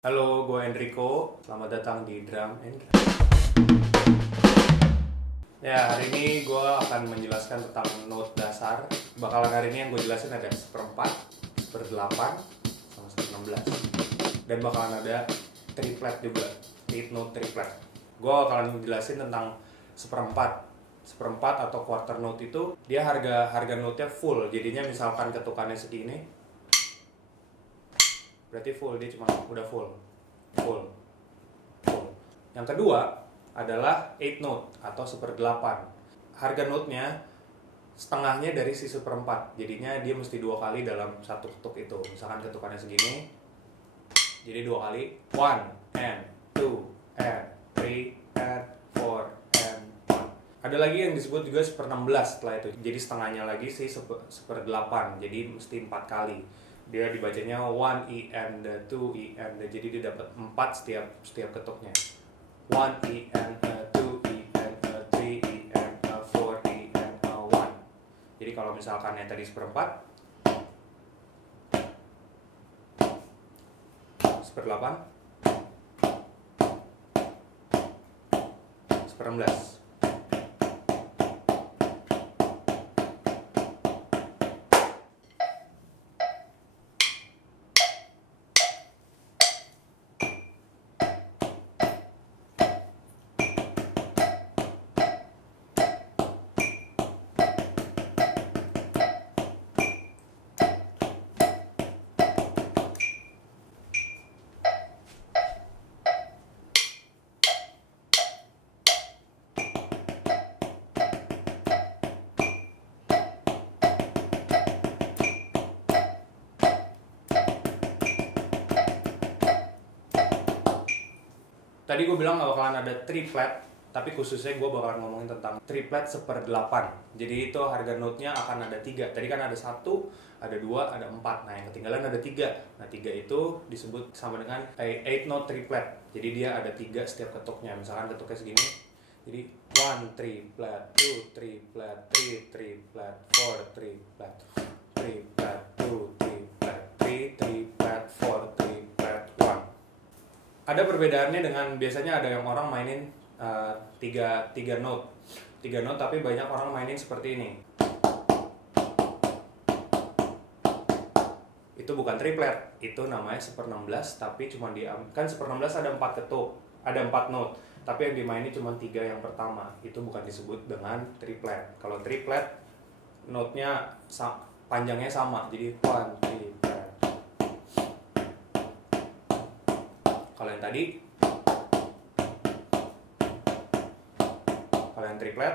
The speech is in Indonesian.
Halo, gue Enrico. Selamat datang di Drum and Drum. Ya, hari ini gue akan menjelaskan tentang note dasar. Bakalan hari ini yang gue jelasin ada seperempat, seperdelapan, sama seperenam belas. Dan bakalan ada triplet juga, 8 note triplet. Gue akan jelasin tentang seperempat. Seperempat atau quarter note itu dia harga note-nya full. Jadinya misalkan ketukannya segini, berarti full, dia cuma udah full. Yang kedua adalah 8 note atau seperdelapan. Harga note-nya setengahnya dari si seperempat, jadinya dia mesti 2 kali dalam satu ketuk itu. Misalkan ketukannya segini, jadi 2 kali, 1 and 2 and 3 and 4 and 1. Ada lagi yang disebut juga seper-16 setelah itu, jadi setengahnya lagi si seperdelapan, jadi mesti 4 kali. Dia dibacanya 1 E and 2 E and, jadi dia dapat 4 setiap ketuknya. 1 E and 2 E and 3 E and 4 E and 1. Jadi kalau misalkan yang tadi seperempat, seperdelapan, seper-16. Tadi gue bilang gak bakalan ada triplet, tapi khususnya gue bakalan ngomongin tentang triplet seperdelapan. Jadi itu harga note-nya akan ada 3. Tadi kan ada 1, ada 2, ada 4. Nah yang ketinggalan ada 3. Nah 3 itu disebut sama dengan 8 note triplet. Jadi dia ada 3 setiap ketuknya. Misalkan ketuknya segini, jadi 1 triplet, 2 triplet, 3 triplet, 4 triplet, triplet, 2 triplet, 3 triplet, 4 triplet, 1. Ada perbedaannya dengan biasanya ada yang orang mainin 3 note, tapi banyak orang mainin seperti ini. Itu bukan triplet, itu namanya seper-16, tapi cuma kan seper-16 ada 4 ketuk, ada 4 note, tapi yang dimainin cuma 3 yang pertama. Itu bukan disebut dengan triplet. Kalau triplet, note-nya panjangnya sama, jadi 1 triplet. Kalau yang tadi, kalau yang triplet,